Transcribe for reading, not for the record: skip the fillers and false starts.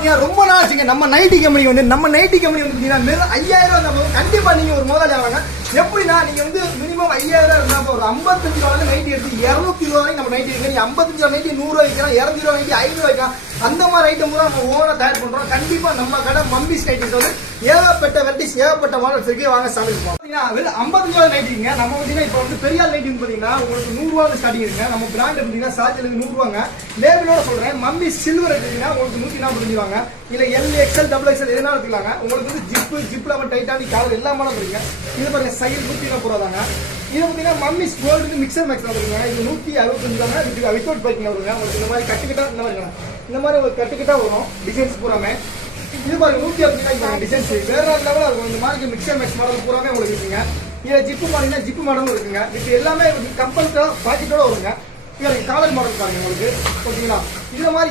பாத்தீங்கன்னா ரொம்ப நாள் ஆச்சுங்க நம்ம நைட்டி கம்பெனி வந்து பாத்தீங்கன்னா வெறும் 5000 நம்ம கண்டிப்பா நீங்க ஒரு முதலாளி ஆவாங்க. எப்படின்னா நீங்க வந்து மினிமம் 5000 இருந்தா ஒரு 55 ரூபாய் நைட்டி எடுத்து 200 ரூபாய் நம்ம நைட்டி இருக்கு. நீங்க 55 ரூபாய் நைட்டி 100 ரூபாய் வைக்கலாம், 200 ரூபாய் நைட்டி 500 வைக்கலாம். அந்த மாதிரி ஐட்டம் கூட நம்ம ஓனா தயார் பண்றோம். கண்டிப்பா நம்ம கடை மம்பிஸ் நைட்டிஸ் வந்து ஏகப்பட்ட வெரைட்டிஸ் ஏகப்பட்ட மாடல்ஸ் இருக்கு. வாங்க சாப்பிட்டு பாத்தீங்கன்னா 55 ரூபாய் நைட்டிங்க. நம்ம பாத்தீங்கன்னா இப்போ வந்து பெரிய நைட்டி பாத்தீங்கன்னா உங்களுக்கு 100 ரூபாய் ஸ்டார்டிங் இருக்கு. நம்ம பிராண்ட் பாத்தீங்கன்னா சார்ஜ் 100 ரூபாங்க. லேபிளோட சொல்றேன் மம்பிஸ் சில்வர் எடுத்தீங்கன்னா உங்களுக்கு 140 ரூபாங்க. இல்ல எல் எக்ஸ்எல் டபுள் எக்ஸ்எல் எதுனா எடுத்துக்கலாங்க. உங்களுக்கு வந்து ஜிப்ல டைட்டானிக் காலர் எல்லா மாடலும் இருக்குங்க. இது பாருங்க சைடு 140 ரூபாங்க. இது பாத்தீங்கன்னா மம்மிஸ் கோல்டு மிக்சர் மேக்ஸ் வந்துருங்க. இது 165 ரூபாங்க. இது வித்தவுட் பைக்கிங் வருங்க. உங்களுக்கு இந்த மாதிரி கட்டுக்கிட்டா இந்த மாதிரி ஒரு கட்டுக்கிட்டா வரும் டிசைன்ஸ் பூராமே. இது பாருங்க 165 டிசைன்ஸ் வேற லெவலா இருக்கும். இந்த மாதிரி மிக்சர் மேக்ஸ் மாடல் பூராமே உங்களுக்கு இருக்குங்க. இதுல ஜிப்பு பாத்தீங்கன்னா ஜிப்பு மாடலும் இருக்குங்க. இது எல்லாமே கம்பல்சரா பாக்கெட்டோட வருங்க. காலர் மாடல் பாருங்க உங்களுக்கு ஓகேங்களா. இந்த மாதிரி